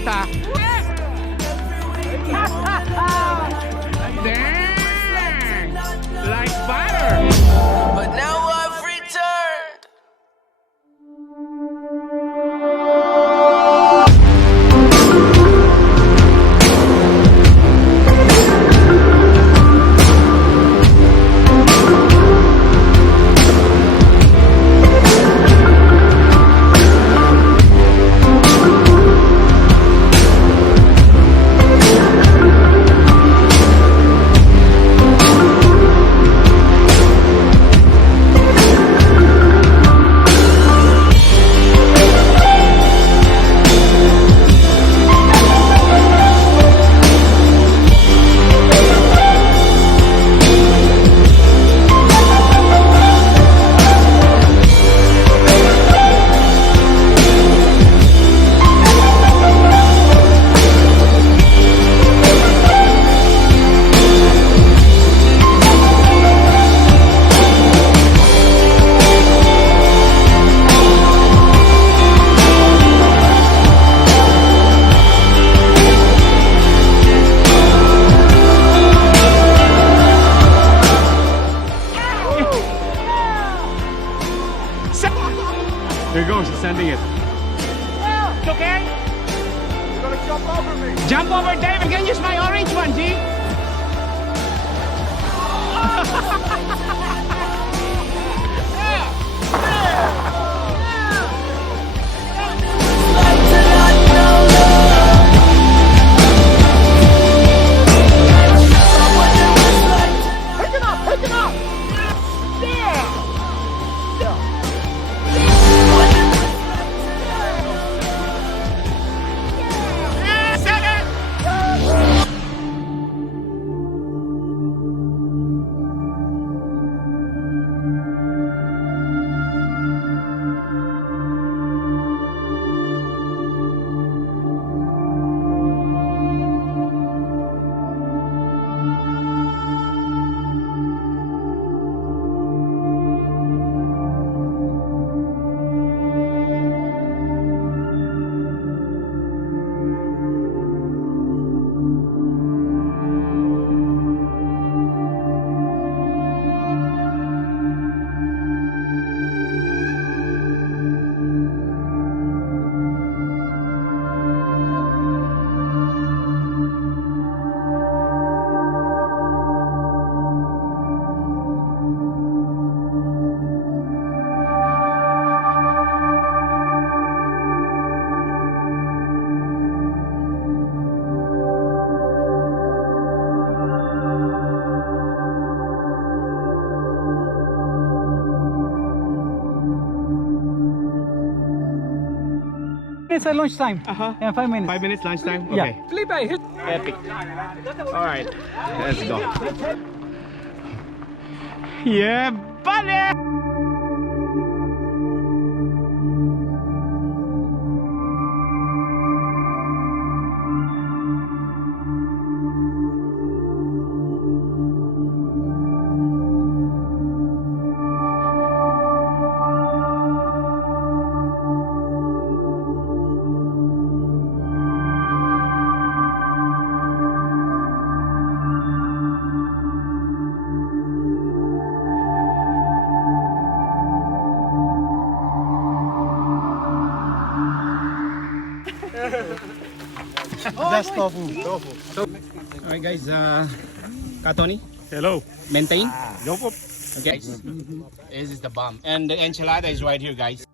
hot, ah. Dang! Like butter. But now I've returned. There goes, he's sending it. It's okay? You're gonna jump over me. Jump over, David. Can you use my orange one, G? Pick it up, pick it up. It's a lunchtime. Yeah, 5 minutes. 5 minutes lunchtime? Yeah. Okay. Felipe, Epic. Alright. Let's go. Yeah, buddy! That's tofu. Alright guys, Katoni, Hello. maintain. Yo po. Okay. This is the bomb. And the enchilada is right here, guys.